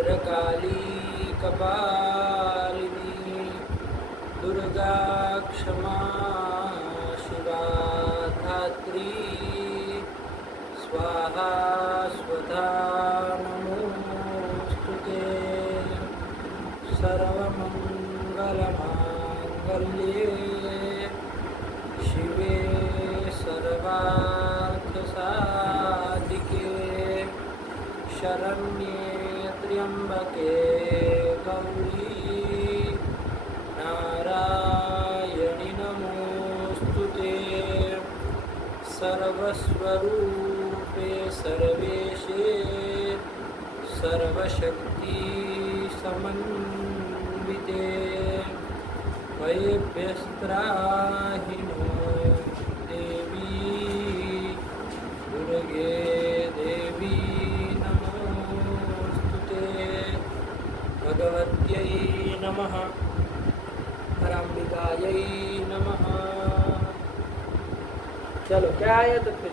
भद्रकाली कपालिनी दुर्गा क्षमा शिवा धात्री स्वाहा स्वधा नमोस्तुते सर्वमंगलमांगल्ये शिवे सर्वार्थसाधिके शरण्ये त्र्यंबके गौरी नारायणि नमोस्तुते सर्वस्वरूपे सर्वेशे सर्वशक्ति समन्विते भयभ्यस्त्राहि नो देवी दुर्गे देवी नमोस्तुते भगवत्यै नमः हराम्बिकायै नमः। चलो क्या आया तो फिर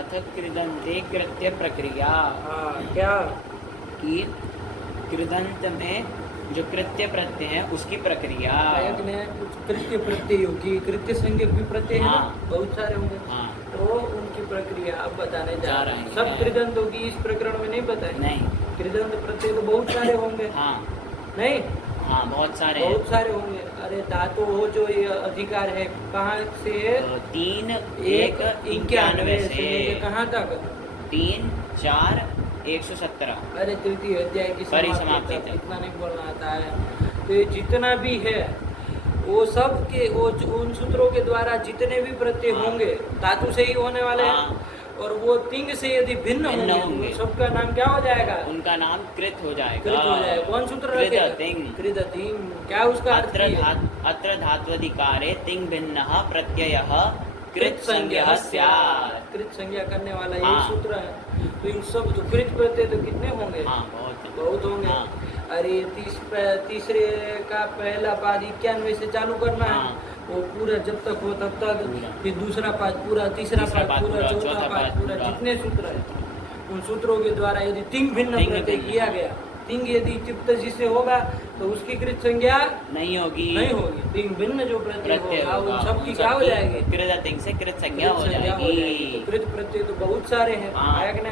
अथ कृदंते कृत्य प्रक्रिया। हाँ क्या कि कृदंत में जो कृत्य प्रत्यय है उसकी प्रक्रिया। गायक ने कुछ कृत्य प्रत्यय की कृत्य संज्ञक भी प्रत्यय है हाँ। ना, बहुत सारे होंगे। हाँ। तो उनकी प्रक्रिया अब बताने जा रहे हैं। सब हैं। कृदंतों की इस प्रकरण में नहीं बताए। नहीं। कृदंत प्रत्यय तो बहुत सारे होंगे। हाँ नहीं हाँ बहुत सारे बहुत सारे होंगे। अरे धातु हो जो ये अधिकार है कहाँ से है? 3 1 91 से कहाँ तक? 3 4 117। अरे तृतीय अध्याय की परिसमाप्ति तक। इतना नहीं बोलना आता है। तो ये जितना भी है वो सब के वो उन सूत्रों के द्वारा जितने भी प्रत्यय हाँ। होंगे धातु से ही होने वाले हैं। हाँ। और वो तिंग से यदि भिन्न होंगे तो सबका नाम क्या हो जाएगा? उनका नाम कृत हो जाएगा। कृत हो जाएगा। कौन सूत्र रखेगा? तिंग। कृत तिंग। क्या उसका अर्थ है? अत्र धात्वधिकारे तिंग भिन्नः प्रत्ययः कृत संज्ञः स्यात्। कृत संज्ञा करने वाला यही हाँ। सूत्र है। तो इन सब तो कृत प्रत्यय तो कितने होंगे? हाँ बहुत होंगे। हाँ। अरे तीसरे का पहला पाद 91 से चालू करना है। हाँ। वो पूरा जब तक हो तब तक, फिर दूसरा पाद पूरा, तीसरा पाद पूरा, चौथा पाद पूरा, जितने सूत्र है उन सूत्रों के द्वारा यदि तिंग भिन्न प्रत्यय किया गया, तिंग यदि चित्त जिसे होगा तो उसकी कृत संज्ञा नहीं होगी। तिंग भिन्न जो प्रत्यय होगा उन सब की क्या हो जाएगी? कृत तिंग से कृत संज्ञा हो जाएगी। तो कृत प्रत्यय तो बहुत सारे हैं। हाँ। गायक ने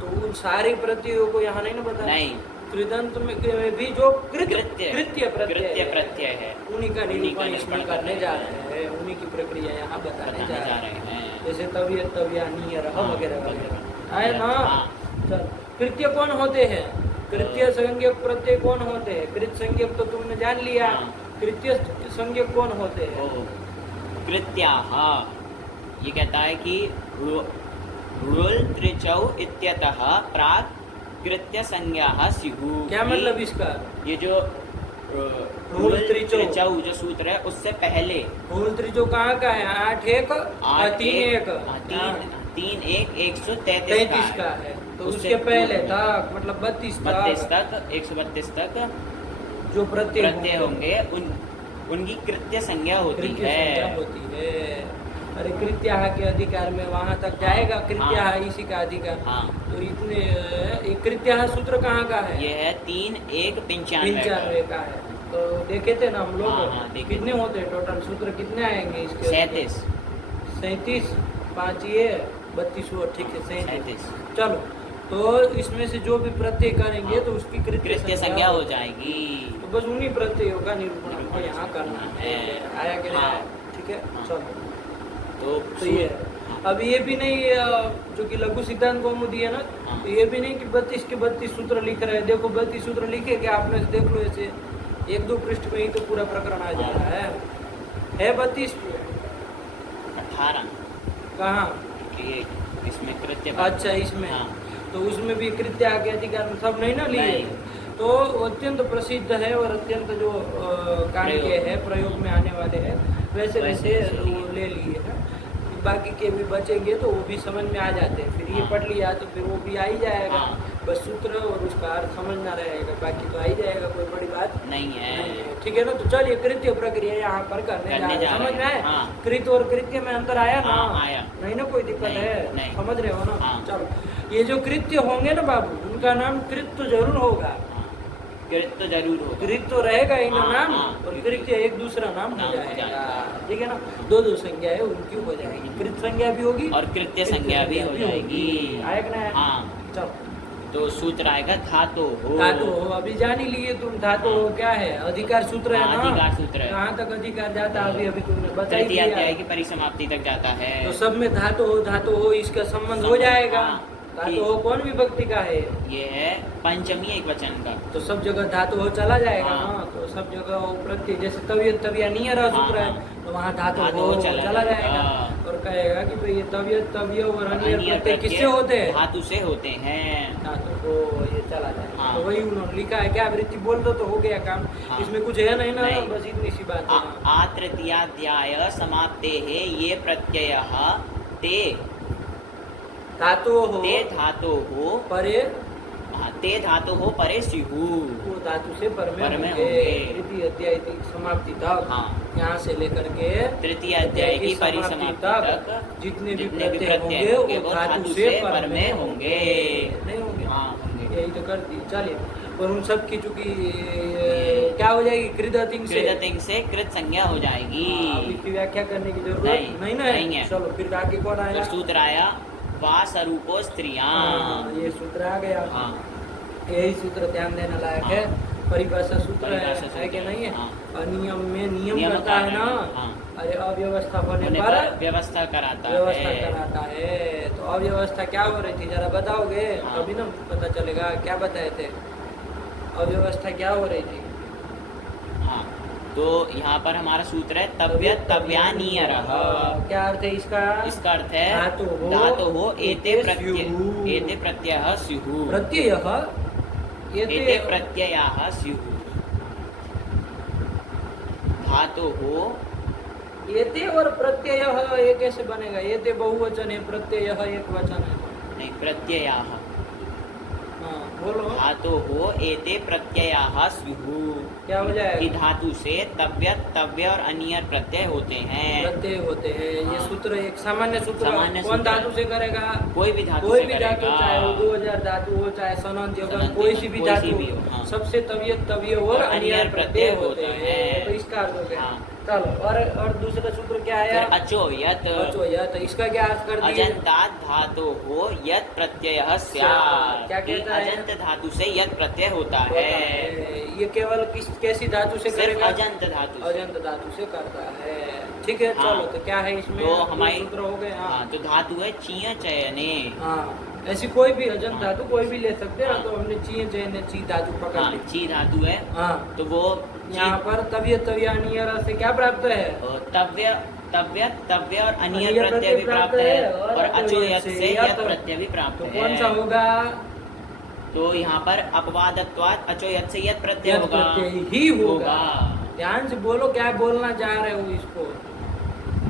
तो उन सारे प्रत्ययों को यहाँ नहीं ना बताया। नहीं। कृदंत में भी जो कृत्य प्रत्यय है उन्हीं का निरूपण इसमें करने जा रहे हैं। उन्हीं की प्रक्रिया यहाँ बताने जा रहे हैं। जैसे तबियत तबिया नियर वगैरह वगैरह आए ना। चल कृत्य कौन होते हैं? कृत्य संज्ञक प्रत्यय कौन होते हैं? कृत संज्ञक तो तुमने जान लिया। कृत्य संज्ञक कौन होते हैं? कृत्याः ये कहता है कि रुल त्रिचौ इत्यतः प्राक कृत्य संज्ञाः स्युः। क्या मतलब इसका? ये जो रूल त्रिचौ जो सूत्र है उससे पहले रूल त्रिचौ कहाँ का है? 8 1 3 1 3 1 133 का है। तो उसके पहले तक मतलब 32 तक 132 तक जो प्रत्यय होंगे उनकी कृत्य संज्ञा होती है। अरे कृत्या के अधिकार में वहाँ तक जाएगा। कृत्या इसी का अधिकार। हाँ। तो इतने कृत्या सूत्र कहाँ का है? ये है 3 1 95 का है। तो देखे थे ना हम लोग। हाँ, कितने होते हैं टोटल सूत्र? कितने आएंगे इसके? 37 5 ये 32 हुआ। ठीक है 37। चलो तो इसमें से जो भी प्रत्यय करेंगे तो उसकी कृत्य संज्ञा हो जाएगी। तो बस उन्हीं प्रत्ययों का निरूपण हमको यहाँ करना है। आया कि नहीं? ठीक है चलो। तो ये अब ये भी नहीं जो कि लघु सिद्धांत कौमुदी है ना, तो ये भी नहीं कि 32 के 32 सूत्र लिख रहे हैं। देखो 32 सूत्र लिखे क्या आपने देख लो ऐसे 1-2 पृष्ठ में ही तो पूरा प्रकरण आ जा रहा है 32 18 कहाँ? इसमें कृत्य। अच्छा इसमें। तो उसमें भी कृत्य के अधिकार में सब नहीं ना लिए। तो अत्यंत प्रसिद्ध है और अत्यंत जो काम के है प्रयोग में आने वाले हैं वैसे वैसे वो ले लिए हैं। बाकी के भी बचेंगे तो वो भी समझ में आ जाते हैं। फिर ये पढ़ लिया तो फिर वो भी आ ही जाएगा। बस सूत्र और उसका अर्थ समझना रहेगा, बाकी तो आ ही जाएगा, कोई बड़ी बात नहीं है। ठीक है ना। तो चलिए कृत्य प्रक्रिया यहाँ पर करने जा रहे हैं। समझ में आए? कृत और कृत्य में अंतर आया ना? आया। नहीं ना, कोई दिक्कत है? समझ रहे हो ना? चलो ये जो कृत्य होंगे ना बाबू उनका नाम कृत तो जरूर होगा। कृत तो जरूर होगा। कृत तो रहेगा ही ना हाँ, नाम, हाँ, और क्योंकि- कृत्य एक दूसरा नाम हो नाम हो जाएगा। जाएगा। ठीक है ना, दो दो संज्ञा है उनकी हो जाएगी, कृत संज्ञा भी होगी और कृत्य संज्ञा भी हो जाएगी। आएगा ना? हाँ, चलो, तो सूत्र आएगा धातु हो। धातु हो अभी जान ही लिए तुम, धातु हो क्या है? अधिकार सूत्र है हाँ, ना? अधिकार सूत्र है। कहाँ तक अधिकार जाता है अभी तुमने बता ही तृतीय दिया। अध्याय की परिसमाप्ति तक जाता है। तो सब में धातु हो इसका संबंध हो जाएगा। हाँ, धातु हो कौन विभक्ति का है? ये है पंचमी एक वचन का। तो सब जगह धातु हो चला जाएगा हाँ। ना, तो सब जगह वो प्रत्यय जैसे तबियत तबिया नियर सूत्र हाँ, है, तो वहाँ धातु धातु हो हो चला चला जाएगा। जाएगा। और कहेगा कि भाई ये तबियत तबिय और अनियर अन्य प्रत्यय किससे होते हैं? धातु से होते हैं। धातु को ये चला जाएगा। हाँ। तो वही उन्होंने लिखा है, क्या वृत्ति बोल दो तो हो गया काम। हाँ। इसमें कुछ है नहीं ना, नहीं। बस इतनी सी बात है। आ तृतीयाध्याय समाप्ते है ये प्रत्यय ते धातु हो ते धातु हो परे, हाँ, ते धातु हो परे स्युः। वो धातु से पर पर में होंगे। होंगे। तृतीय अध्याय की समाप्ति तक, हाँ। यहाँ से लेकर के तृतीय अध्याय की परिसमाप्ति तक जितने भी जितने भी प्रत्यय प्रत्यय होंगे वो धातु से पर में होंगे। नहीं होंगे? हाँ, होंगे। यही तो कर दी। चलिए, और उन सब की चूंकि क्या हो जाएगी? कृदतिंग से। कृदतिंग से कृत संज्ञा हो जाएगी। अब इसकी व्याख्या करने की जरूरत नहीं, नहीं ना नहीं है। है। चलो फिर आगे कौन तो आया? सूत्र आया वा स्वरूपो स्त्रियां। हाँ, ये सूत्र आ गया। हाँ, यही सूत्र ध्यान देना लायक है। परिभाषा सूत्र परिभाषा है सूत्र कि नहीं है? हाँ। और नियम में नियम नियम करता है ना। हाँ। अरे अव्यवस्था होने होने पर पर व्यवस्था कराता व्यवस्था है। कराता है। तो अव्यवस्था क्या हो रही थी जरा बताओगे? हाँ। तभी ना पता चलेगा। क्या बताए थे? अव्यवस्था क्या हो रही थी? हाँ, तो यहाँ पर हमारा सूत्र है तव्यत तव्यानीयरः। क्या अर्थ है इसका? इसका अर्थ है धातु हो एते प्रत्यय स्युः। एते प्रत्ययः स्युः। प्रत्यय एते प्रत्ययाः स्युः। धातु हो एते और प्रत्यय ये कैसे बनेगा? एते बहुवचन है, प्रत्यय एक वचन है। नहीं, प्रत्ययाः। हाँ बोलो। धातु हो एते प्रत्ययाः स्युः। क्या हो कि जाएगा? धातु से तव्यत तव्य और अनियर प्रत्यय होते हैं। प्रत्यय होते हैं। ये हाँ। सूत्र एक सामान्य सूत्र। सामान्य कौन सूत्र है। धातु से करेगा? कोई भी धातु कोई से भी धातु, करेगा। चाहे वो 2000 धातु हो, चाहे सनंत योगन, सनंत कोई योगन, सी भी कोई धातु सी भी हो, हाँ। सबसे तवियत तविय और अनियर प्रत्यय होते हैं। तो इसका अर्थ हो गया। हाँ। चलो, और दूसरा सूत्र क्या फिर आया? अचोयत। अचोयत, इसका क्या अर्थ कर दिया? अजंतात् धातु हो यत प्रत्ययः स्यात्। क्या कि कहता है? अजंत धातु से यत प्रत्यय होता होता है। है। ये केवल कैसी धातु से सिर्फ करेगा? अजंत धातु से। अजंत धातु से करता है। ठीक है। हाँ। चलो, तो क्या है इसमें? तो दो हमारी सूत्र हो गए। हाँ। हाँ, तो धातु है चीय चयने। हाँ, ऐसी कोई भी अजंत हाँ। धातु कोई भी ले सकते हैं। हाँ। तो हमने ची जैन ची धातु पकड़ हाँ, ली। ची धातु है। हाँ, तो वो यहाँ पर तबियत तबियानियर से क्या प्राप्त है? तव्य तव्य तव्य और अनियर अनियर प्रत्यय भी प्राप्त है, और अचोयत से यत यत प्रत्यय भी प्राप्त तो है। कौन सा होगा? तो यहाँ पर अपवादत्वात् अचोयत से यत प्रत्यय यत होगा। प्रत्यय ही होगा। ध्यान से बोलो, क्या बोलना चाह रहे हो इसको?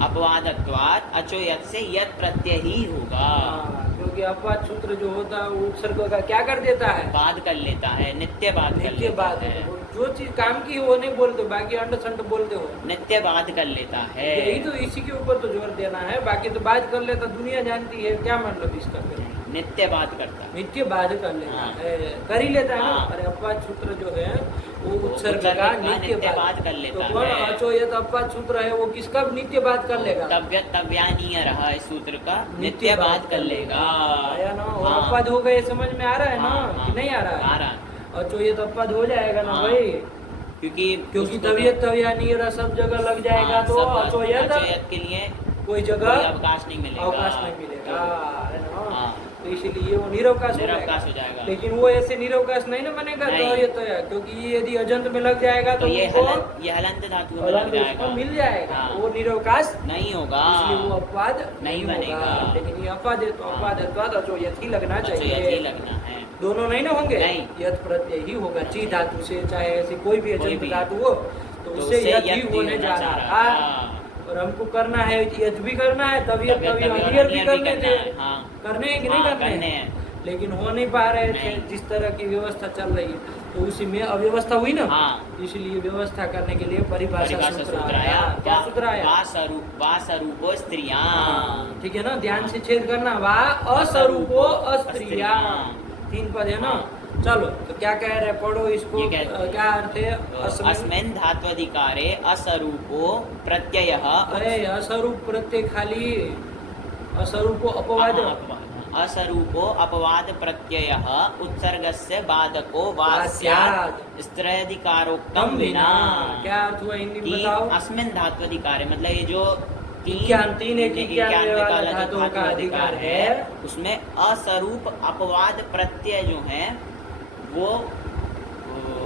अपवादत्वात् अचोयत से यत प्रत्यय ही होगा। हाँ, क्योंकि अपवाद सूत्र जो होता है वो उपसर्ग का क्या कर देता है? बाद कर लेता है, नित्य बाद कर नित्य लेता बात है। है। जो चीज काम की वो नहीं बोलते, बाकी अंड संड बोलते हो। नित्य बाद कर लेता है। यही तो, इसी के ऊपर तो जोर देना है। बाकी तो बात कर लेता, दुनिया जानती है। क्या मतलब इसका? फिर नित्य बाद करता है। नित्य बाध कर लेता हाँ। है, कर ही लेता है ना। हाँ। अरे अपवाद सूत्र जो है वो वो उत्सर्ग उत्सर्ग का का नित्य नित्य बाध बाध कर लेता तो कौन है। अचोयत अपवाद सूत्र है वो किसका नित्य बाध कर लेगा? तव्य तव्यानीय रहा इस सूत्र का नित्य बाद कर लेगा। आया ना? और हाँ। अपवाद हो गए, समझ में आ रहा है ना? हाँ, कि नहीं आ रहा आ है? रहा है। अचोयत अपवाद हो जाएगा ना हाँ। भाई, क्योंकि क्योंकि उसको- तबियत तबियानी सब जगह लग जाएगा। हाँ, तो सब अचोयत अचोयत के लिए कोई कोई जगह अवकाश नहीं मिलेगा। अवकाश नहीं मिलेगा, है ना? हाँ। तो इसीलिए वो निरवकाश निरवकाश हो जाएगा। लेकिन वो ऐसे निरवकाश नहीं ना बनेगा। नहीं। तो ये तो है, क्योंकि ये यदि अजंत में लग जाएगा तो ये उनको हलंत धातु में हलंत लग उसको जाएगा, मिल जाएगा। हाँ। वो निरवकाश नहीं होगा, इसलिए वो अपवाद नहीं होगा। बनेगा। लेकिन ये अपवाद है तो हाँ। अपवाद अथवा अचोयत ही लगना अचोयत ही चाहिए। लगना है। दोनों नहीं ना होंगे? नहीं। यत प्रत्यय ही होगा। ची धातु से, चाहे ऐसी कोई भी कोई अजंत भी। धातु हो तो उससे यत ही होने जा चाह रहा था। और हमको करना है, यत भी करना है, तबियत तभी अनियर भी करने थे। हाँ। करने हैं कि नहीं हाँ, करने करने हैं? हैं। लेकिन हो नहीं पा रहे थे। नहीं। जिस तरह की व्यवस्था चल रही है तो उसी में अव्यवस्था हुई ना। हाँ। इसलिए व्यवस्था करने के लिए परिभाषा सूत्र आया। क्या सूत्र आया? वा स्वरूपो स्त्रियां। हाँ, ठीक है ना? ध्यान से छेद करना। वा अस्वरूपो अस्त्रिया, 3 पद है ना। चलो तो क्या कह रहे, पढ़ो इसको। ये कहते हैं। क्या अर्थ है? अस्मिन् धात्वधिकारे असरूपो प्रत्ययः अरे असरूप प्रत्यय खाली, असरूपो अपवाद। असरूपो अपवाद प्रत्ययः उत्सर्गस्य बाधको वा स्यात् स्त्रयधिकारोक्तं विना। क्या अर्थ हुआ हिंदी में कि बताओ? अस्मिन् धात्वधिकारे मतलब ये जो तीन एक इक्यानवे वाला धातुओं का अधिकार है, उसमें असरूप अपवाद प्रत्यय जो है वो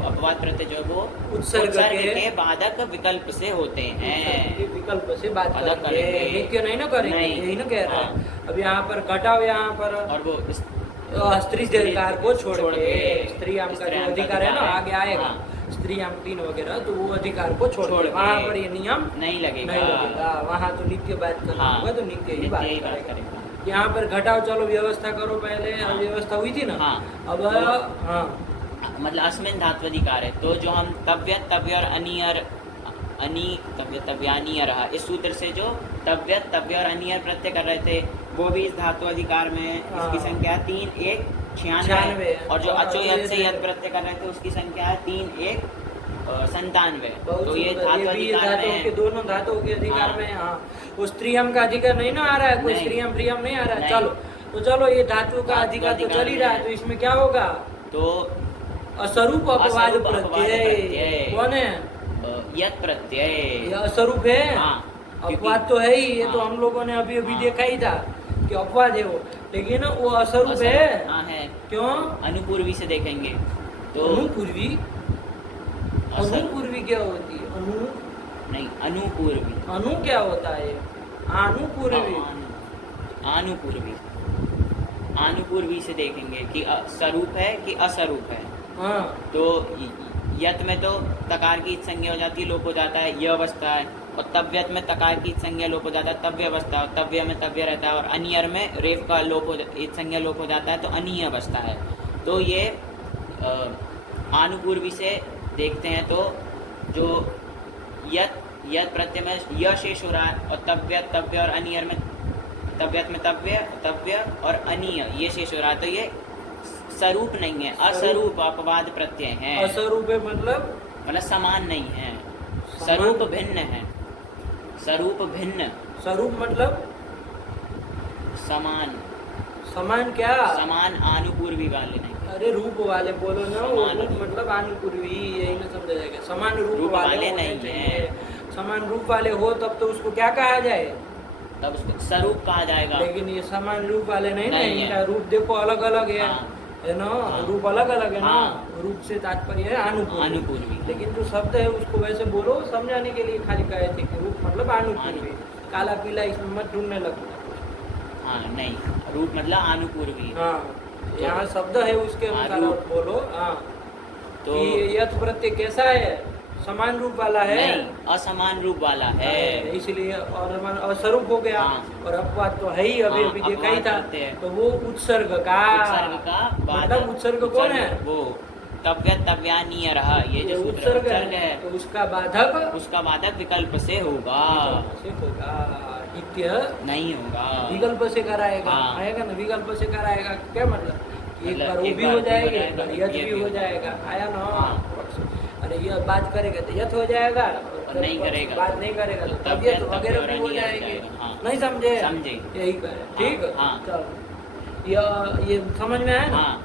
अपवाद प्रत्यय जो है वो उत्सर्ग के बाधक विकल्प से होते हैं। विकल्प से बात बाधक करेंगे, करेंगे। नित्य नहीं ना करेंगे, नहीं। यही ना कह रहा है। हाँ। अब यहाँ पर घटाओ, यहाँ पर और वो स्त्री अधिकार को छोड़ के, स्त्री आम का जो स्त्रीयाम का अधिकार है ना, अधिकार है। आगे आएगा हाँ। स्त्री आम 3 वगैरह, तो वो अधिकार को छोड़ छोड़ के के वहाँ पर ये नियम नहीं लगेगा। नहीं लगेगा। वहाँ तो नित्य बात करना हाँ। होगा, तो नित्य ही नित्य बात ही बात करेगा। करेगा। यहाँ पर घटाओ, चलो व्यवस्था करो पहले। हाँ। व्यवस्था हुई थी ना। हाँ। अब हाँ मतलब अस्मिन् धात्वधिकार है, तो जो हम तव्य तव्य और अनियर अनि तव्य तव्यानियर इस सूत्र से जो तव्य तव्य और अनियर प्रत्यय कर रहे थे, वो भी इस धातु अधिकार में इसकी संख्या 3 1 96 और जो अचो यत से यत प्रत्यय कर रहे थे उसकी संख्या है 3 1 97। तो ये धातु अधिकार में के दोनों धातुओं के अधिकार हाँ। में। हाँ, वो स्त्रीयम का अधिकार नहीं ना आ रहा है, कोई नहीं। स्त्रीयम प्रियम नहीं आ रहा है। नहीं। चलो तो चलो, ये धातु का धातु अधिकार तो अधिकार चल ही रहा है, में। तो इसमें क्या होगा? तो असरूप अपवाद असरूप अपवाद प्रत्यय। प्रत्यय। कौन है? यत प्रत्यय। ये असरूप है। हाँ, अपवाद तो है ही, ये तो हाँ। हम लोगों ने अभी अभी हाँ। देखा ही था कि अपवाद है वो, लेकिन वो असरूप है। हाँ है। क्यों? अनुपूर्वी से देखेंगे तो अनुपूर्वी। असर- अनुपूर्वी क्या होती है? अनु नहीं, अनुपूर्वी। अनु क्या होता है? आनुपूर्वी। आनुपूर्वी। आनुपूर्वी से देखेंगे कि स्वरूप है कि असरूप है। हाँ तो यत में तो तकार की संज्ञा हो जाती है, लोप हो जाता है, यह अवस्था है। और तव्यत में तकार की संज्ञा लोप हो जाता है, तव्य अवस्था। और तव्य में तव्य रहता है। और अनियर में रेफ का लोप हो संज्ञा लोप हो जाता है, तो अनीय अवस्था है। तो ये आनुपूर्वी से देखते हैं तो जो यत यत प्रत्यय में य शेष हो रहा है, और तव्यत तव्य और अनियर में तव्यत में तव्य तव्य और अनीय ये शेष हो रहा है, तो ये स्वरूप नहीं है, असरूप अपवाद प्रत्यय है। असरूप है मतलब समान नहीं है, स्वरूप भिन्न है। स्वरूप भिन्न, स्वरूप मतलब समान समान क्या? समान आनुपूर्वी वाले नहीं। अरे रूप वाले बोलो ना, वो समान रूप मतलब आनुपूर्वी, यही ना समझा जाएगा। समान रूप वाले वाले होने नहीं चाहिए। हैं। समान रूप वाले हो तब तो उसको क्या कहा जाए? तब उसको स्वरूप कहा जाएगा। लेकिन ये समान रूप वाले नहीं ना, नहीं है। इनका रूप देखो अलग अलग है। हाँ। है ना, हाँ। रूप अलग अलग है ना। हाँ। रूप से तात्पर्य है आनुपूर्वी। आनुपूर्वी। लेकिन जो शब्द है उसको वैसे बोलो, समझाने के लिए खाली कहे थे कि रूप मतलब आनुपूर्वी। काला पीला इसमें मत ढूंढने लगना। हाँ नहीं, रूप मतलब आनुपूर्वी। हाँ, यहाँ शब्द है उसके हाँ, अनुसार रूप। आप बोलो। हाँ, तो कि यथ प्रत्यय कैसा है? समान रूप वाला है। नहीं, असमान रूप वाला है। इसलिए और असरूप हो गया। हाँ। और अपवाद तो है ही, अभी हाँ, अभी देखा ही अपवाद था। प्रत्यय। तो वो उत्सर्ग का मतलब उत्सर्ग कौन है? वो तव्य तव्यानीय रहा, ये ये जो सूत्र उत्सर्ग उत्सर्ग है, है, तो उसका बाधक उसका बाधक विकल्प से होगा, से होगा, नित्य नहीं होगा। विकल्प से कराएगा। हाँ। आएगा ना, विकल्प से कराएगा क्या मतलब? एक मतलब बार वो एक भी बार हो भी हो जाएगी, जाएगा, एक बार यथ ये भी भी हो हो जाएगा। आया ना? हाँ। अरे ये बात करेगा तो यथ हो जाएगा, और नहीं करेगा बात नहीं करेगा तो तो तबियत तबियत वगैरह वगैरह भी हो नहीं आ जाएगी। जाएगा। हाँ। नहीं समझे? समझे। यही कहे, ठीक है। हाँ। चलो, ये समझ में आया ना? हाँ।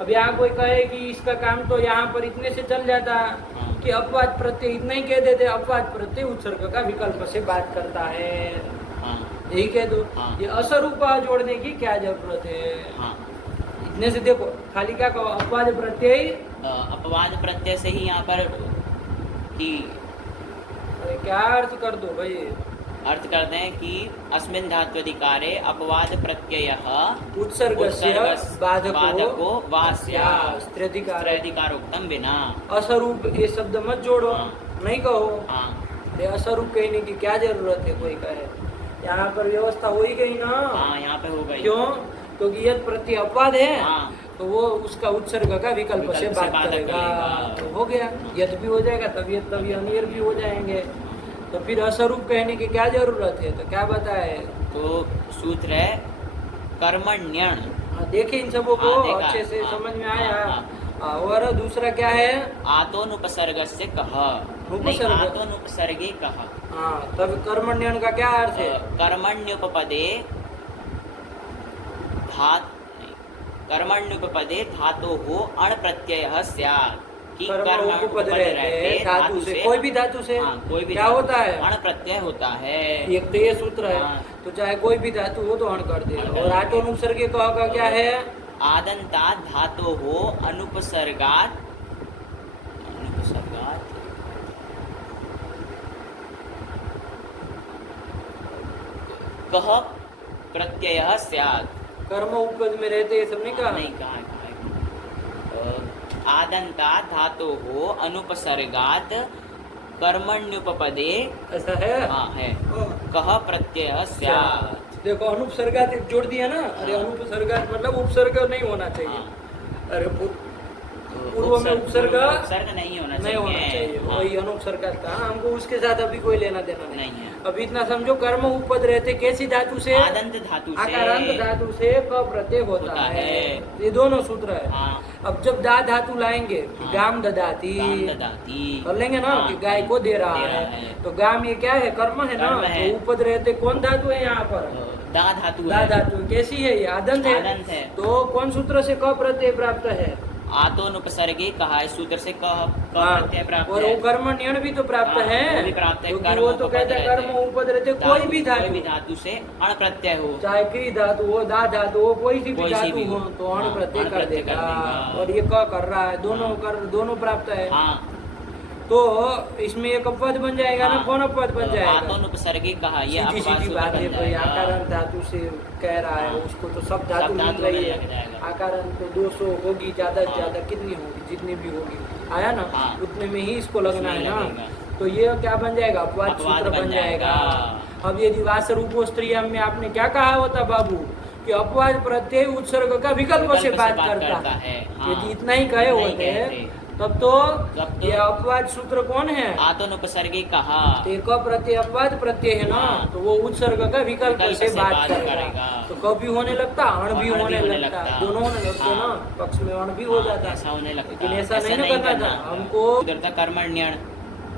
अब यहाँ कोई कहे कि इसका काम तो यहाँ पर इतने से चल जाता हाँ। कि अपवाद प्रत्यय इतना ही कह देते, अपवाद प्रत्यय उत्सर्ग का विकल्प से बात करता है, हाँ। यही कह दो। हाँ। ये असरूप जोड़ने की क्या जरूरत है? हाँ। इतने से देखो, खाली क्या कहो? अपवाद प्रत्यय। अपवाद प्रत्यय से ही यहाँ पर कि अरे क्या अर्थ कर दो भाई? अर्थ करते हैं कि अस्मिन् धात्वधिकारे अपवाद प्रत्ययः उत्सर्गस्य बाधको वा स्यात् स्त्र्यधिकार त्रयधिकारोक्तं विना। असरूप ये शब्द मत जोड़ो। हाँ। नहीं कहो। हाँ। ये असरूप कहने की क्या जरूरत है? कोई कहे यहाँ पर व्यवस्था हो ही गई ना। हाँ, यहाँ पे हो गई। क्यों? क्योंकि यद प्रत्यय अपवाद है। हाँ। तो वो उसका उत्सर्ग का विकल्प से बात करेगा, तो हो गया। यद भी हो जाएगा, तबियत तभी अनियर भी हो जाएंगे। तो फिर असरूप कहने की क्या जरूरत है? तो क्या बताए? तो सूत्र है कर्मण्यण। देखिए इन सबों को हाँ, देखा। अच्छे से हाँ, समझ में आया। हाँ, और दूसरा क्या है? आतोनुपसर्ग से कह, नहीं, उपसर्ग। आतोनुपसर्गे कह। हाँ, तब कर्मण्यन का क्या अर्थ है? कर्मण्युपपदे धात कर्मण्युपपदे धातोः अण् प्रत्ययः स्यात्। कि कर्म उपपद रहते रहते धातु से, कोई भी धातु से हाँ, कोई भी क्या धातु होता है? अण् प्रत्यय होता है। एक तो ये सूत्र है। हाँ। तो चाहे कोई भी धातु हो तो अण कर दे। अण कर और दे। आटोनुपसर्ग कह का क्या है? आदन्तात् धातोः अनुपसर्गात् कह प्रत्ययः स्यात्। कर्म उपपद में रहते ये सब नहीं कहा? नहीं कहा है। आदन्तात् धातोः अनुपसर्गात् कर्मण्युपपदे, ऐसा है? हाँ है, हाँ। कह प्रत्ययः स्यात्। देखो अनुपसर्गात एक जोड़ दिया ना। अरे हाँ। अनुपसर्गात मतलब उपसर्ग नहीं होना चाहिए। हाँ। अरे पूर्व में उपसर्ग नहीं होना चाहिए। हाँ। वही अनुपसर्गात का हमको उसके साथ अभी कोई लेना देना नहीं है। अभी इतना समझो कर्म उपपद रहते कैसी धातु से? आदंत धातु से। आकारांत धातु से क प्रत्यय होता है। ये दोनों सूत्र है। हाँ। अब जब दा धातु लाएंगे हाँ। गाम ददाती कर लेंगे ना। हाँ। कि गाय को दे रहा है। तो गाम ये क्या है? कर्म है ना। कर्म है। तो उपपद रहते कौन धातु है यहाँ पर? दा धातु दा है। धातु कैसी है? ये आदंत आदंत है। तो कौन सूत्र से क प्रत्यय प्राप्त है? आतोनुपसर्गे कहा इस सूत्र से कह हाँ। प्रत्यय प्राप्त और है। वो कर्मण्यन भी तो प्राप्त हाँ, है। वो भी प्राप्त है। क्योंकि कर्म वो तो उपपद कहते हैं रहते कर्म हैं। उपपद रहते कोई भी धातु से अण प्रत्यय हो, चाहे क्री धातु हो, दा धातु हो, कोई सी भी कोई सी धातु भी हो हो, तो अण हाँ, प्रत्यय अण कर प्रत्यय देगा। कर देगा। और ये क कर रहा है दोनों प्राप्त है। हाँ। तो इसमें एक अपवाद बन जाएगा ना। हाँ। कौन अपवाद बन जाएगा? आतोनुपसर्गे कहा ये सीधी अपवाद सीधी सूत्र बात है। बन कोई जाएगा। आकारण धातु से कह रहा है हाँ। उसको तो सब धातु सब मिल धातु रही में है। लग जाएगा। आकारण तो 200 होगी ज्यादा से हाँ। ज्यादा कितनी होगी? जितनी भी होगी आया ना। हाँ। उतने में ही इसको लगना है उसमें ना। लगेगा। तो ये क्या बन जाएगा? अपवाद अपवाद सूत्र बन बन जाएगा। जाएगा। अब यदि वासरूपो स्त्रियम में आपने क्या कहा होता बाबू? कि अपवाद प्रत्यय उत्सर्ग का विकल्प से बात करता है। हाँ। यदि इतना ही कहे नहीं होते कहते। तब तो तब तो ये अपवाद सूत्र कौन है? आतोनुपसर्गे कहा एक प्रत्यय अपवाद प्रत्यय है ना। हाँ। तो वो उत्सर्ग का विकल्प से बात करेगा। करेगा। तो क भी होने लगता, अण भी होने लगता, दोनों होने लगते हाँ। ना। पक्ष में अण भी हो जाता। ऐसा होने लगता। लेकिन ऐसा नहीं ना करना था हमको। उधर तक कर्मण्यण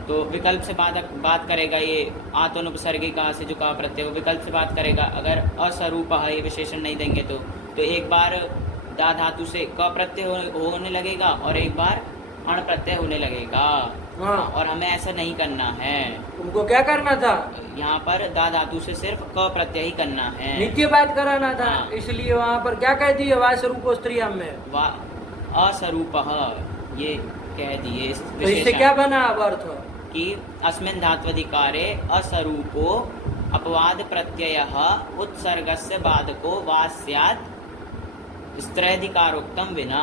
तो विकल्प से बात करेगा। ये आतोनुपसर्गे कहा से जो कहा प्रत्यय वो विकल्प से बात करेगा। अगर असरूप है ये विशेषण नहीं देंगे तो एक बार दा धातु से क प्रत्यय होने लगेगा और एक बार अण प्रत्यय होने लगेगा। हाँ। और हमें ऐसा नहीं करना है। तुमको क्या करना था? यहाँ पर दा धातु से सिर्फ क प्रत्यय ही करना है। नित्य बात कराना था। हाँ। इसलिए वहाँ पर क्या कह दिए? वासरूपो स्त्रियम में असरूप ये कह दिए। तो इससे क्या बना अब अर्थ? कि अस्मिन् धात्वधिकारे असरूपो अपवाद प्रत्ययः उत्सर्गस्य बाधको वा स्यात् स्त्रैधिकारोक्तम विना।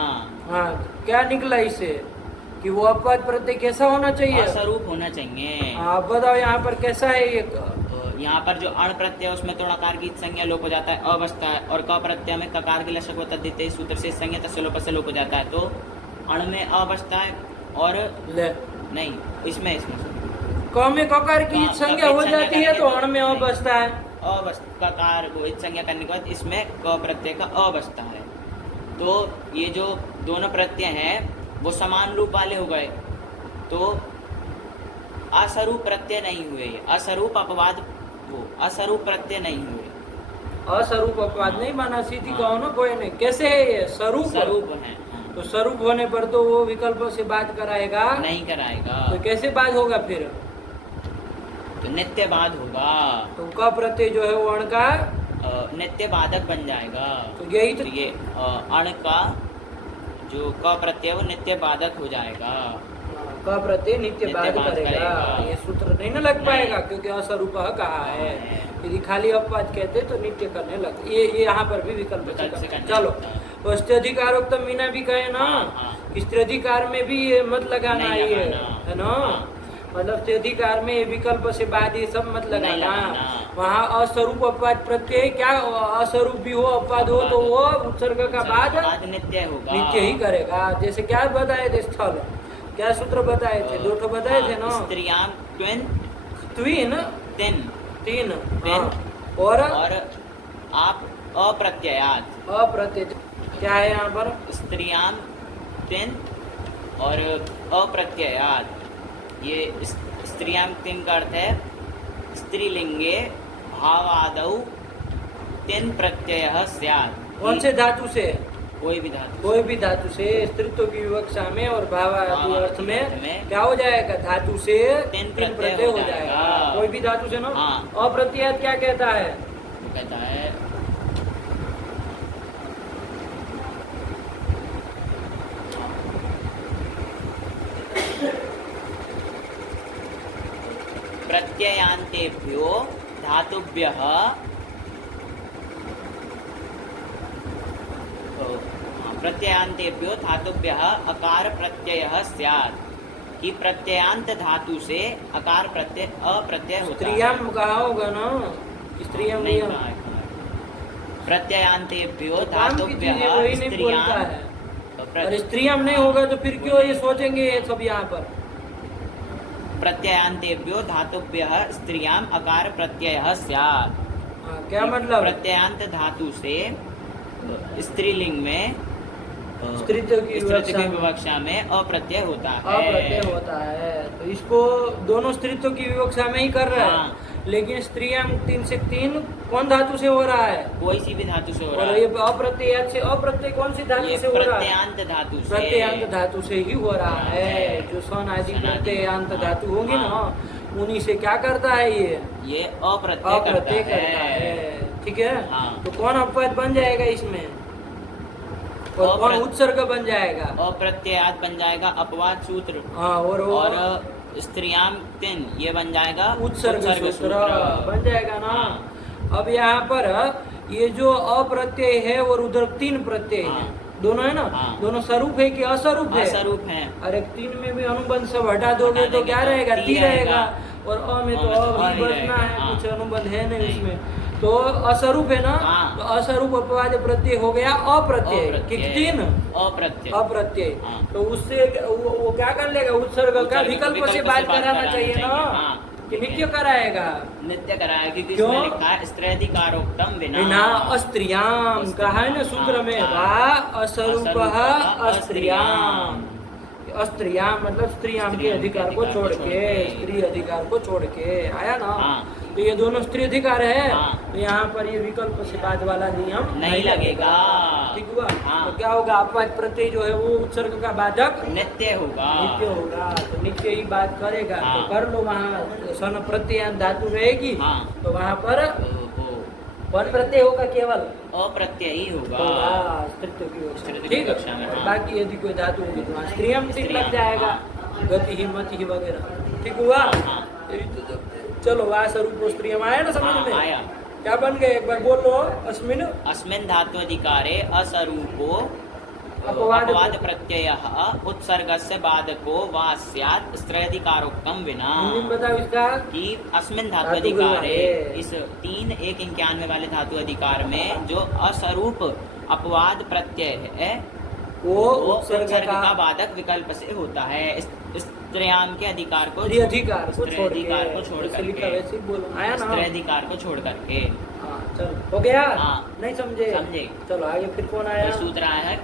हाँ, क्या निकला इससे? कि वो अपवाद प्रत्यय कैसा होना चाहिए? असरूप होना चाहिए। आप बताओ यहाँ पर कैसा है ये? यहाँ पर जो अण प्रत्यय उसमें तो णकार की संज्ञा लोप हो जाता है, अवस्था है। और क प्रत्यय में ककार की लशक होता देते सूत्र से संज्ञा तस्लोप से लोप हो जाता है। तो अण में अवस्था है और ले नहीं इसमें क में ककार की हाँ, संज्ञा हो जाती है तो अण में नहीं। अवस्था है। अवस्था कार को संज्ञा करने के बाद इसमें क प्रत्यय का अवस्था है। तो ये जो दोनों प्रत्यय हैं वो समान रूप वाले हो गए। तो असरूप प्रत्यय नहीं हुए। असरूप अपवाद वो असरूप प्रत्यय नहीं हुए। असरूप अपवाद नहीं माना। सीधी कहो ना कोई नहीं। कैसे है ये? स्वरूप है। तो स्वरूप होने पर तो वो विकल्प से बात कराएगा नहीं कराएगा। तो कैसे बात होगा फिर? तो नित्य बाद होगा। तो क प्रत्यय जो है वो अण का नित्य बाधक बन जाएगा। तो यही तो ये अण का जो क प्रत्यय वो नित्य बाधक हो जाएगा। क प्रत्यय नित्य बाध बाध करेगा। करेगा। ये सूत्र नहीं ना लग पाएगा क्योंकि असरूप कहा है। यदि खाली अपवाद कहते तो नित्य करने लग। ये यहाँ पर भी विकल्प से करने चलो लगता है। तो स्त्याधिकारोक्तम मीना भी कहे ना। हाँ। कि स्त्याधिकार में भी ये मत लगाना नहीं ये लगाना। है ना। हाँ। मतलब स्त्याधिकार में ये विकल्प से बाद ये सब मत लगाना। लगाना। वहाँ अस्वरूप अपवाद प्रत्यय क्या अस्वरूप भी हो अपवाद हो तो वो उत्सर्ग का बाद नित्य होगा। नित्य ही करेगा। जैसे क्या बताए थे स्थल? क्या सूत्र बताए थे? 2 बताए थे ना। स्त्रियां ट्विन त्विन तिन 3 हाँ। और आप अप्रत्ययात अप्रत्यय क्या है यहाँ पर? स्त्रियाम तिन और अप्रत्ययात। ये स्त्रियाम तिन का अर्थ है स्त्रीलिंगे भावादौ तिन प्रत्ययः स्यात्। कौन से धातु से? कोई भी धातु। कोई भी धातु से स्त्रीत्व की विवक्षा में और भावादि अर्थ में क्या हो जाएगा? धातु से तिन तीन प्रत्यय प्रत्यय हो हो जाएगा। जाएगा। कोई भी धातु से ना। हाँ। अप्रत्ययात क्या कहता है? वो कहता है प्रत्ययांतेभ्यो धातुभ्यः प्रत्ययांतेभ्यो धातुभ्यः अकार प्रत्ययः स्यात्। कि प्रत्ययांत धातु से अकार प्रत्यय अप्रत्यय होता है। स्त्रियाम कहा होगा ना? स्त्रियाम नहीं नहीं। कहा है। प्रत्ययांतेभ्यो काम की चीज़ है, वही नहीं बोलता धातुभ्यः है। और स्त्रियाम नहीं होगा तो फिर क्यों ये सोचेंगे ये सब यहाँ पर? प्रत्ययांतेभ्यो धातुभ्यः स्त्रियाम अकार प्रत्ययः स्यात्। क्या मतलब? प्रत्ययांत धातु से स्त्रीलिंग में स्त्रीत्व की विवक्षा में अप्रत्यय होता है। अप्रत्यय होता है तो इसको दोनों स्त्रीत्व की विवक्षा में ही कर रहा है। हाँ। लेकिन स्त्रियाम 3 से 3 कौन धातु से हो रहा है? कोई सी भी धातु से हो रहा और है। ये अप्रत्यय से अप्रत्यय कौन सी धातु ये से हो रहा है? प्रत्ययांत धातु से। प्रत्ययांत धातु से ही हो रहा है। जो सन आदि प्रत्ययांत धातु होंगी ना, उन्हीं से क्या करता है ये अप्रत्यय अप्रत्यय करता करता है। है। ठीक है। हाँ। तो कौन अपवाद बन जाएगा इसमें और कौन उत्सर्ग बन जाएगा? अप्रत्ययात बन जाएगा अपवाद सूत्र। हाँ। और स्त्रियाम तिन ये बन जाएगा उत्सर्ग सूत्र बन जाएगा ना। अब यहाँ पर ये जो अप्रत्यय है और उधर 3 प्रत्यय है, दोनों है ना। दोनों स्वरूप है कि असरूप है? स्वरूप है। अरे 3 में भी अनुबंध सब हटा दोगे तो क्या रहेगा? ती रहेगा। और अ में तो अ ही बचना है, कुछ अनुबंध है नहीं उसमें। तो असरूप है ना। तो असरूप अपवाद प्रत्यय हो गया अप्रत्यय। कितने? अप्रत्यय। तो उससे वो क्या कर लेगा? उत्सर्ग का विकल्प से बात कराना चाहिए ना। कि नित्य कराएगा? नित्य कराएगा क्योंकि इसमें लिखा है स्त्रेधिकारोक्तम बिना अस्त्रियाम। कहा है ना सूत्र में, वा असरूपः अस्त्रियाम। अस्त्रियाम मतलब स्त्रियाम के अधिकार को छोड़ के, स्त्री अधिकार को छोड़ के आया ना। तो ये दोनों स्त्री अधिकार है। तो यहाँ पर ये विकल्प से बाद वाला नियम नहीं लगेगा। ठीक हुआ। तो क्या होगा? अपवाद प्रत्यय जो है वो उत्सर्ग का बाधक नित्य होगा। नित्य होगा। तो नित्य ही बात करेगा। तो कर लो, वहाँ सन प्रत्यय धातु रहेगी। तो वहाँ पर कौन प्रत्यय होगा? केवल अप्रत्यय ही होगा। ठीक है। बाकी यदि कोई धातु होगी तो वहाँ स्त्रियम तिन लग जाएगा। गति ही मति ही वगैरह। ठीक हुआ। चलो वहाँ स्वरूप स्त्रियम आया ना समझ में? आया। क्या बन गए? एक बार बोल लो। अस्मिन् धातु अधिकारे असरूपो अपवाद प्रत्ययः उत्सर्गस्य बाधको वा स्यात् स्त्रेधिकारोक्तम विना। बताओ इसका कि अस्मिन् धातु अधिकारे इस 3:191 वाले धातु अधिकार में जो असरूप अपवाद प्रत्यय है वो उत्सर्ग का बाधक विकल्प से होता है। स्त्रियाम के अधिकार को अधिकार को छोड़ करके स्त्रेधिकार को छोड़ करके। चलो हो गया। नहीं समझे? चलो आगे फिर कौन आया? सूत्र आया है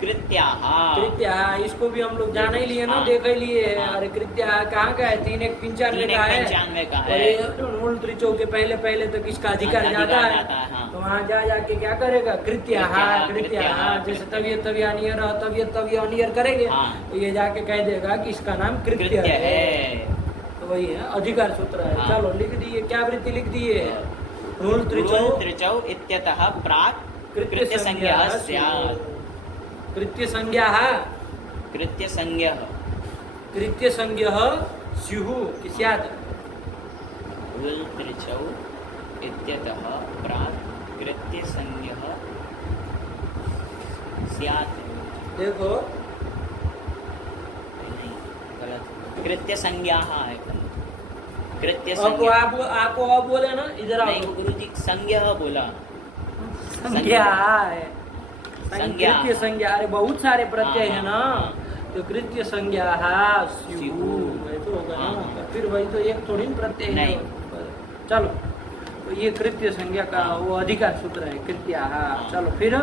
कृत्याः। इसको भी हम लोग जान ही लिए ना, देख ही लिए। अरे कृत्याः कहाँ का है? 3:195 का है। मूल त्रिचौ के पहले पहले तो किसका अधिकार ज्यादा है? तो वहाँ जा जाके क्या करेगा? कृत्याः। जैसे तवियत तवियानियर तवियत करेंगे तो ये जाके कह देगा कि इसका नाम कृत्य है। तो वही है, अधिकार सूत्र है। चलो लिख दिए। क्या वृत्ति लिख दिए? मूल त्रिचौ इत्यतः प्राक् कृत्य संज्ञा स्यात्। कृत्य संज्ञा स्युः कि स्यात्। त्रिचौ इत्यतः प्राक् कृत्य संज्ञा स्यात्। देखो कृत्य संज्ञा है। कृत्य आपको आप बोले ना, इधर आओ। गुरु जी संज्ञा बोला। संज्ञा है। कृत्य संज्ञा। अरे बहुत सारे प्रत्यय है ना। तो कृत्य संज्ञा तो होगा ना। फिर वही तो एक थोड़ी प्रत्यय है। चलो तो ये कृत्य संज्ञा का वो अधिकार सूत्र है कृत्या। हाँ। चलो फिर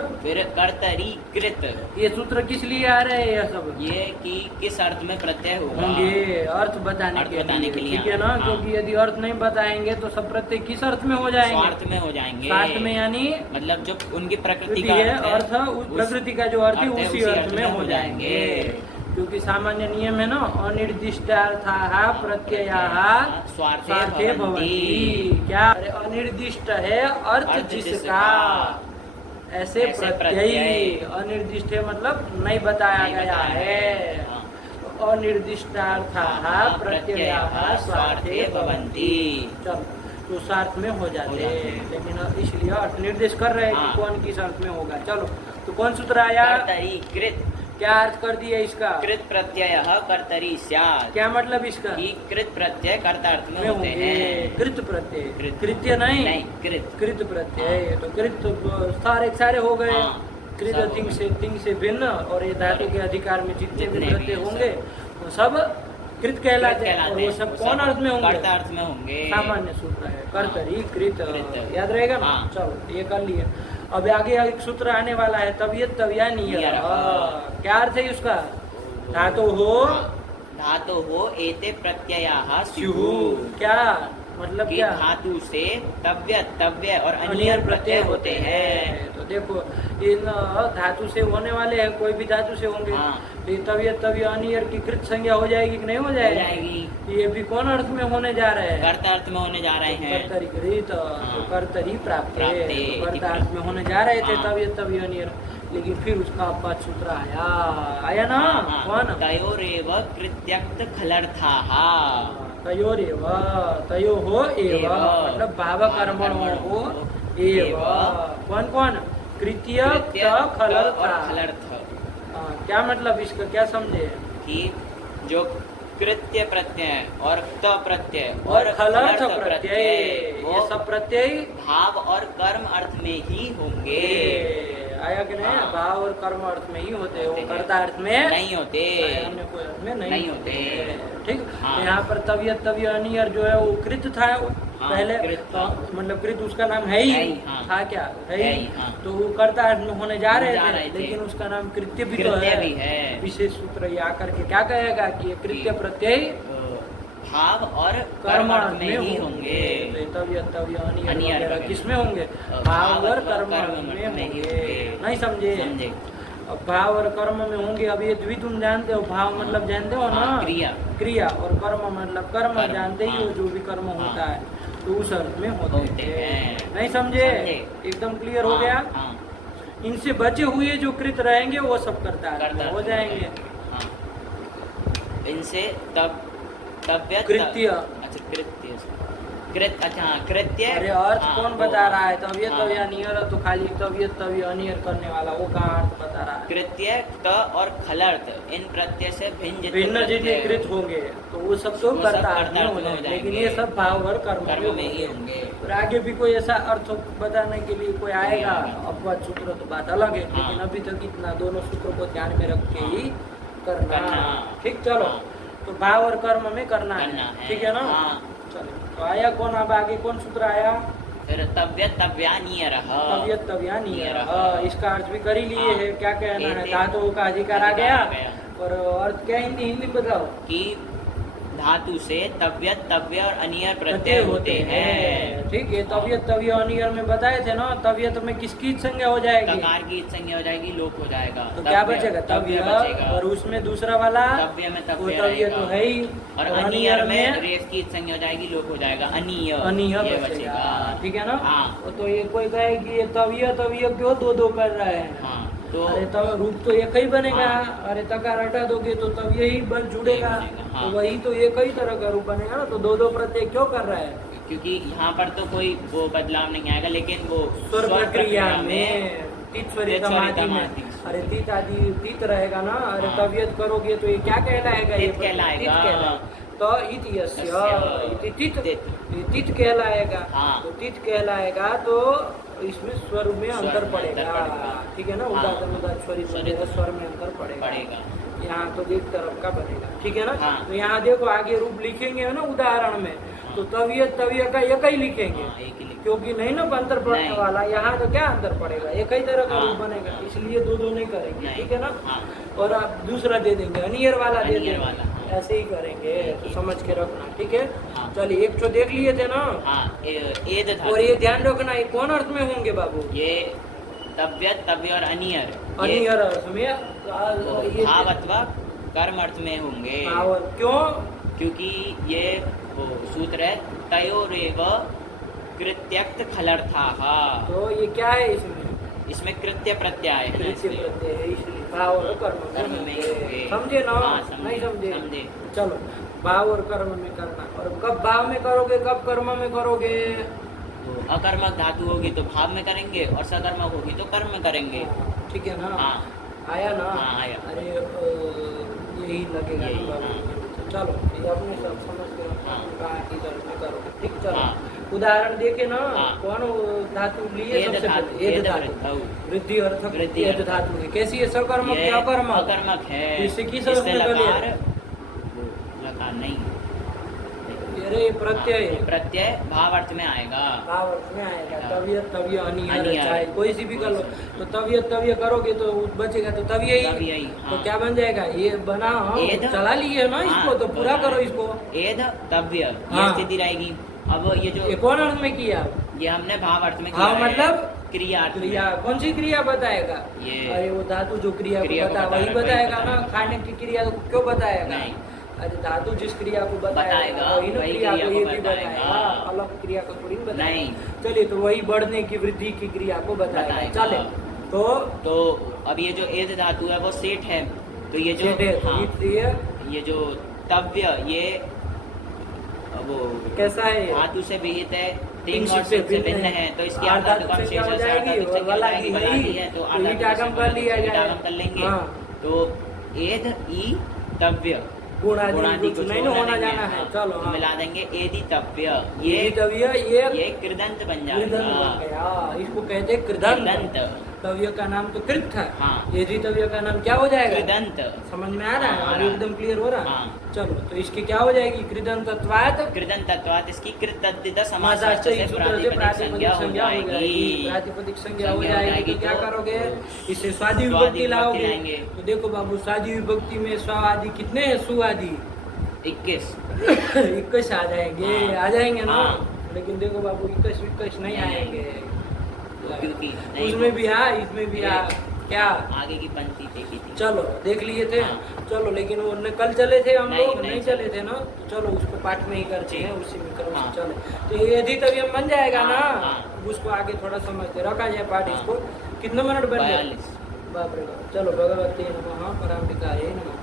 कर्तरी कृत, ये सूत्र किस लिए आ रहे हैं ये सब? ये कि किस अर्थ में प्रत्यय होगा, होंगे अर्थ बताने के लिए, ठीक है ना। हाँ। क्योंकि यदि अर्थ नहीं बताएंगे तो सब प्रत्यय किस अर्थ में हो जाएंगे? स्वार्थ में हो जाएंगे। स्वार्थ में यानी मतलब जो उनकी प्रकृति का है अर्थ है, अर्थ प्रकृति का जो अर्थ है अर्थ है, उसी उसी अर्थ में हो जाएंगे। क्योंकि सामान्य नियम है ना, अनिर्दिष्टार्थाः प्रत्ययाः स्वार्थे भवन्ति। क्या? अरे अनिर्दिष्ट है अर्थ जिसका, ऐसे प्रत्यय अनिर्दिष्ट है मतलब नहीं बताया गया है। अनिर्दिष्टार्थाः प्रत्ययाः स्वार्थे भवन्ति। चलो तो स्वार्थ में हो जाते हैं, लेकिन इसलिए अर्थ निर्देश कर रहे हैं कि कौन किस अर्थ में होगा। चलो तो कौन सूत्र आया? कर्तरी कृत, क्या अर्थ कर दिया इसका? कृत प्रत्यय कर्तरी स्यात्। क्या मतलब इसका? कि कृत प्रत्यय कर्तार्थ में होते हैं। कृत प्रत्यय, कृत्य नहीं कृत, कृत प्रत्यय। तो कृत सारे हो गए। कृत तिंग से भिन्न, और ये धातु के अधिकार में जितने भी प्रत्यय होंगे वो सब कृत कहलाते हैं। और वो सब कौन अर्थ में होंगे? कर्तार्थ में होंगे। सामान्य सूत्र है कर्तरी कृत, याद रहेगा ना। चलो ये कर लिए। अब आगे एक सूत्र आने वाला है तव्यत तव्यानीय। क्या अर्थ है उसका? धातु हो एते प्रत्ययाः स्युः। क्या मतलब? क्या धातु से तव्य और अनियर प्रत्यय होते हैं। तो देखो इन धातु से होने वाले हैं, कोई भी धातु से होंगे। तो तव्य अनियर की कृत संज्ञा हो जाएगी कि नहीं हो जाएगी? ये भी कौन अर्थ में होने जा रहे हैं? कर्तार्थ में होने जा रहे हैं। कर्तरी कृत, तो कर्तरी प्राप्त, कर्तार्थ में होने जा रहे थे तव्य अनियर। लेकिन फिर उसका अपवाद सूत्र आया ना। कौन? तयोरेव कृत्यक्त खलर्थाः। तयोरेव, तयो हो एव मतलब भाव कर्मणो हो एव। कौन? कृत्य खलर्थ। क्या मतलब इसका? क्या समझे? कि जो कृत्य प्रत्यय और त प्रत्यय और खलर्थ प्रत्यय, ये सब प्रत्यय भाव और कर्म अर्थ में ही होंगे। आया कि नहीं? भाव और कर्म अर्थ में ही होते हैं, वो कर्ता अर्थ में नहीं होते, अन्य कोई अर्थ में नहीं होते। ठीक। हाँ। यहाँ पर तव्य अनियर जो है वो कृत था पहले, मतलब कृत उसका नाम है ही। था क्या? है ही। तो वो कर्ता अर्थ में होने जा रहे थे, लेकिन उसका नाम कृत्य भी तो है। विशेष सूत्र ये आकर के क्या कहेगा कि कृत्य प्रत्यय भाव और कर्म में ही होंगे। तव्य अनियर किसमें होंगे? भाव और कर्म में होंगे। नहीं समझे? अब भाव और कर्म में होंगे। अब ये द्वितुम जानते हो, भाव मतलब जानते हो ना, क्रिया, और कर्म मतलब कर्म जानते ही हो, जो भी कर्म होता है तो उस अर्थ में होते हैं। नहीं समझे? एकदम क्लियर हो गया। इनसे बचे हुए जो कृत रहेंगे वो सब करता हो जाएंगे। इनसे तव्य कृत्य, अच्छा कृत्य। अरे अर्थ कौन बता रहा है? तव्य अनियर, तो खाली तव्य अनियर करने वाला वो कहाँ अर्थ बता रहा है? कृत्य त और खलर्थ इन प्रत्यय से भिन्न जितने कृत होंगे तो वो सब तो कर्ता अर्थ में हो जाएंगे, लेकिन ये सब भाव और कर्म में ही होंगे। और आगे भी कोई ऐसा अर्थ बताने के लिए कोई आएगा अपवाद सूत्र तो बात अलग है, लेकिन अभी तक इतना दोनों सूत्रों को ध्यान में रख के ही करना। ठीक। चलो तो भाव और कर्म में करना है। ठीक है ना? चलो तो आया कौन? अब आगे कौन सूत्र आया? फिर तव्य तव्यानीय। इसका अर्थ भी कर ही लिए है। क्या कहना है? धातु का अधिकार आ गया। और अर्थ क्या? हिंदी बताओ। कि धातु से तव्य और अनियर प्रत्यय होते हैं। ठीक है। तव्य अनियर में बताए थे ना, तव्यत में किसकी संज्ञा हो जाएगी? तकार की संज्ञा हो जाएगी, लोप हो जाएगा। तो क्या बचेगा? तव्य बचेगा। और उसमें दूसरा वाला तव्य में तव्य तो है ही, और अनियर में रेफ की संज्ञा हो जाएगी, लोप हो जाएगा, अनिय बचेगा। ठीक है ना? तो ये कोई कहे कि ये तव्य क्यों दो कर रहे हैं? तो अरे तो रूप तो एक ही बनेगा। अरे तकार हटा दोगे तो तब यही बल जुड़ेगा। तो वही तो एक ही तरह का रूप बनेगा ना। तो दो प्रत्यय क्यों कर रहा है? क्योंकि यहाँ पर तो कोई वो बदलाव नहीं आएगा, लेकिन वो स्वर प्रक्रिया में तीत समाधि में, अरे तीत आदि तीत रहेगा ना। अरे तबियत करोगे तो ये क्या कहलाएगा? ये कहलाएगा। तो तीत कहलाएगा। तो तीत कहलाएगा तो इसमें स्वर में अंतर पड़ेगा। ठीक है ना? उदाहरण स्वर में अंतर पड़ेगा। यहाँ तो एक तरफ का बनेगा। ठीक है ना? तो यहाँ देखो आगे रूप लिखेंगे ना उदाहरण में, तो तव्य का एक ही लिखेंगे, हाँ, एक ही लिखेंगे। क्योंकि नहीं ना अंतर पड़ने नहीं। वाला, यहाँ तो क्या अंतर पड़ेगा, एक ही तरह का हाँ। रूप बनेगा, इसलिए दो नहीं करेंगे, नहीं। ठीक है ना। हाँ। और आप दूसरा दे देंगे, अनियर वाला दे अनियर देंगे, वाला, हाँ। ऐसे ही करेंगे, तो समझ के रखना, ठीक है। हाँ। चलिए एक तो देख लिए थे ना, हाँ, एद धातु। और ये ध्यान रखना ये कौन अर्थ में होंगे बाबू, ये तव्य, तव्य और अनियर, ये अनियर अर्थ में, ये भाव अथवा कर्म अर्थ में होंगे। भाव, क्यों, क्योंकि ये वो सूत्र है तयोरेव कृत्यक्त खलर्थाः। तो ये क्या है इसमें, इसमें कृत्य प्रत्यय है ना, कृत्य इसलिए। प्रत्यय है, इसलिए भाव और कर्म कर्म में में होंगे। होंगे। समझे ना, हाँ, समझे, नहीं समझे, समझे। चलो भाव और कर्म में करना, और कब भाव में करोगे कब कर्म में करोगे, तो अकर्मक धातु होगी तो भाव में करेंगे, और सकर्मक होगी तो कर्म में करेंगे। ठीक है ना। हाँ। आया ना। हाँ, आया। अरे यही लगेगा ना यही, बाबू। हाँ। चलो ये अपने सब समझ के हाँ। कहा इधर में करोगे, ठीक, चलो हाँ। उदाहरण देखे ना, हाँ। कौन वो धातु लिए एद सबसे धातु, पहले, एद एद धातु, धातु। वृद्धि अर्थ वृद्धि एद अर्थ। धातु है, कैसी है, सकर्मक ये या अकर्मक, अकर्मक है। इससे किस इससे अर्थ में कर लिया? लकार, वो लकार नहीं, अरे ये प्रत्यय हाँ, है, ये प्रत्यय भाव अर्थ में आएगा। भाव अर्थ में आएगा, हाँ। तव्य अनिहर, अनिहर। चाहे कोई सी भी कर लो, कोई तो तव्य करोगे तो बचेगा, तो तव्य तव्य ही, ही, तो हाँ। क्या बन जाएगा, ये बना, एद। चला लिए ना इसको, हाँ, तो पूरा करो इसको। एद तव्य, ये हाँ। स्थिति रहेगी। अब ये जो ये कौन अर्थ में किया, ये हमने भाव अर्थ में भाव किया है। मतलब क्रिया अर्थ में। क्रिया, कौन सी क्रिया बताएगा, ये अरे वो धातु जो क्रिया क्रिया को को बता बता वही रहा है, बताएगा वही ना, बता खाने की क्रिया को क्यों बताएगा, नहीं। अरे धातु जिस क्रिया को बताएगा बताएगा, वही ना वही क्रिया क्रिया को को ये भी बताएगा। बताएगा, अलग क्रिया को थोड़ी बताएगा। नहीं। चलिए तो वही बढ़ने की वृद्धि की क्रिया को बताएगा, बताएगा। चले तो तो अब ये जो एद धातु है वो सेठ है, तो ये जो सेठ है, तो हाँ, ये जो तव्य, ये वो कैसा है, धातु से विहित है, तीन तीन और से से भिन्न है, तो इसकी आठ आधातु धातु कम संख्या शेष हो है, जाएगी, आधातु और संख्या वला जाएगी, की वला नहीं, की है, तो तो आधातु ईटागम से कर लिया ईटागम जाए। कर लेंगे। हाँ। तो एद ई तव्य, गुणादि गुणादि कुछ को नहीं छोड़ना होना नहीं है, जाना है, हाँ, चलो तो हाँ। मिला देंगे एदी तव्य, ये ये तव्य, ये कृदंत बन कृदंत जाएगा। बन गया, इसको कहते हैं कृदंत। कृदंत, तव्य का नाम तो कृत था, हाँ। ये जी तव्य का नाम क्या हो जाएगा, कृदंत, समझ में आ रहा है, हाँ, आ अभी रहा। एकदम क्लियर हो रहा है। हाँ। चलो तो इसकी क्या हो जाएगी, कृदंतत्वात् कृदंतत्वात्, इसकी कृतद्धित समासार्थ समासार्थ से से प्रातिपदिक संज्ञा हो जाएगी। प्रातिपदिक संज्ञा हो संज्ञा हो जाएगी, तो जाएगी, क्या तो करोगे, इससे स्वादि स्वादि विभक्ति विभक्ति लाओगे। लाएंगे। तो देखो बाबू, स्वादि विभक्ति में स्वादि कितने हैं, सुआदि 21, 21 आ जाएंगे, हाँ। आ जाएंगे ना, हाँ। लेकिन देखो बाबू 21 नहीं नहीं आएंगे, क्योंकि नहीं उसमें भी आ, इसमें भी आ, क्या, आगे की पंक्ति देखी थी। चलो देख लिए थे, हाँ। चलो लेकिन वो कल चले थे हम नहीं, लोग, नहीं नहीं चले थे ना, तो चलो उसको पाठ में ही करते हैं, उसी में क्रम से हाँ। चले, तो ये यदि तभी हम बन जाएगा हाँ, ना, हाँ। उसको आगे थोड़ा समझते रखा जाए पाठ, हाँ। इसको कितना मिनट बन गया, 42। बाप रे बाप, चलो भगवती नमः पराम्बिकायै नमः।